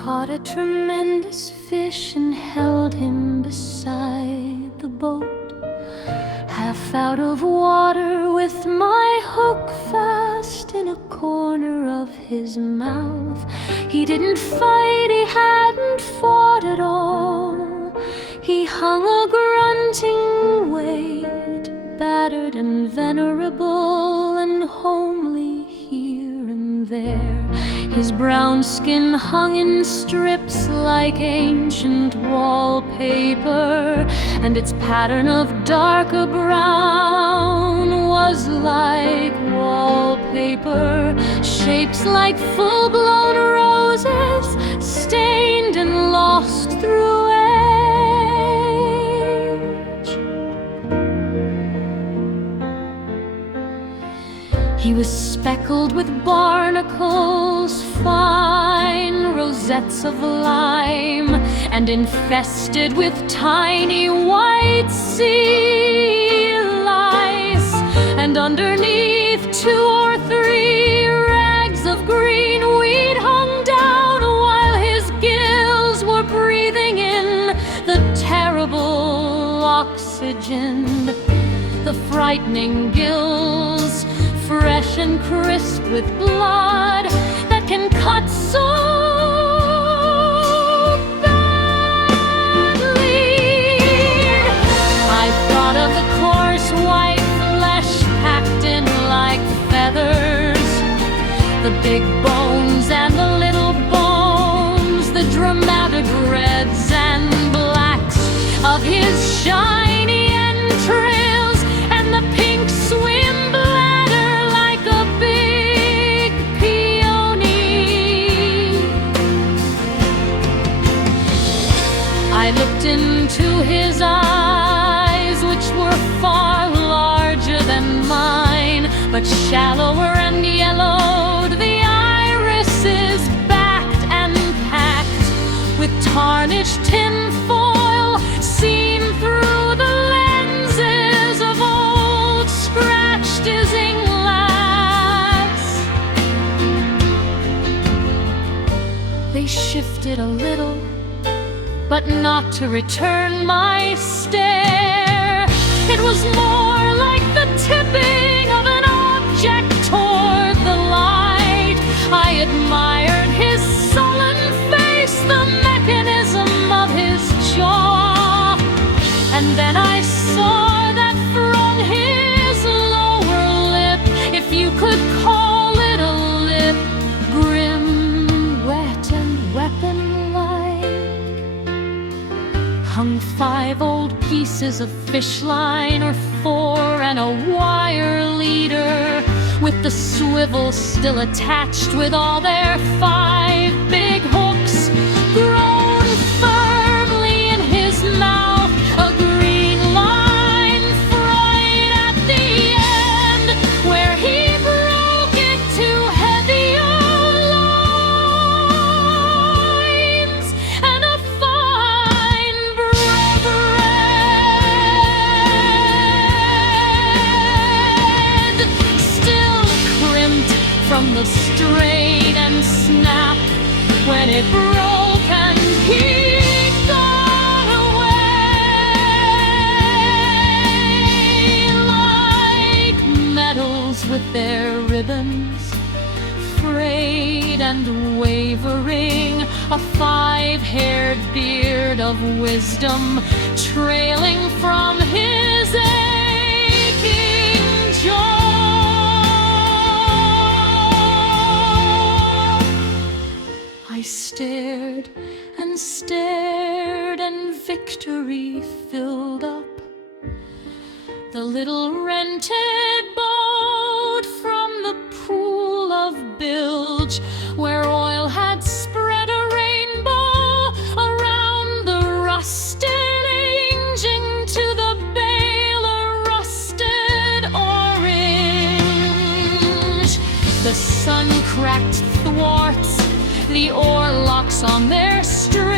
caught a tremendous fish and held him beside the boat, half out of water with my hook fast in a corner of his mouth. He didn't fight, he hadn't fought at all. He hung a grunting weight, battered and venerable and homely here and there. His brown skin hung in strips like ancient wallpaper, and its pattern of darker brown was like wallpaper. Shapes like full-blown roses, stained and lost through age. He was speckled with barnacles, fine rosettes of lime, and infested with tiny white sea-lice. And underneath 2 or 3 rags of green weed hung down, while his gills were breathing in the terrible oxygen. The frightening gills, fresh and crisp with blood that can cut so badly. I thought of the coarse white flesh packed in like feathers, the big bones and the little bones, the dramatic reds and blacks of his shiny entrails, and the pink swim bladder like a big peony. I looked into his eyes, which were far larger than mine, but shallower and yellowed. The iris is backed and packed with tarnished tin foil, seen through the lenses of old scratched isinglass. They shifted a little, but not to return my stare. It was more like the tipping of an object toward the light. I admired his sullen face, the mechanism of his jaw, and then I saw that from his lower lip, if you could call it a lip, grim, wet and weapon-like, hung 5 old pieces of fish line, or 4, and a wire leader with the swivel still attached, with all their 5 big hooks grown firmly in his mouth. A green line fried at the end, where he broke it to heavier lines, and a fine bread, still crimped from the strain and snap when it broke, and he got away like medals with their ribbons, frayed and wavering, a 5-haired beard of wisdom trailing from his aching jaw. I stared and stared, and victory filled up the little rented boat from the pool of bilge, where oil had spread a rainbow around the rusted engine, to the bale a rusted orange. The sun cracked thwarts, the oar locks on their string.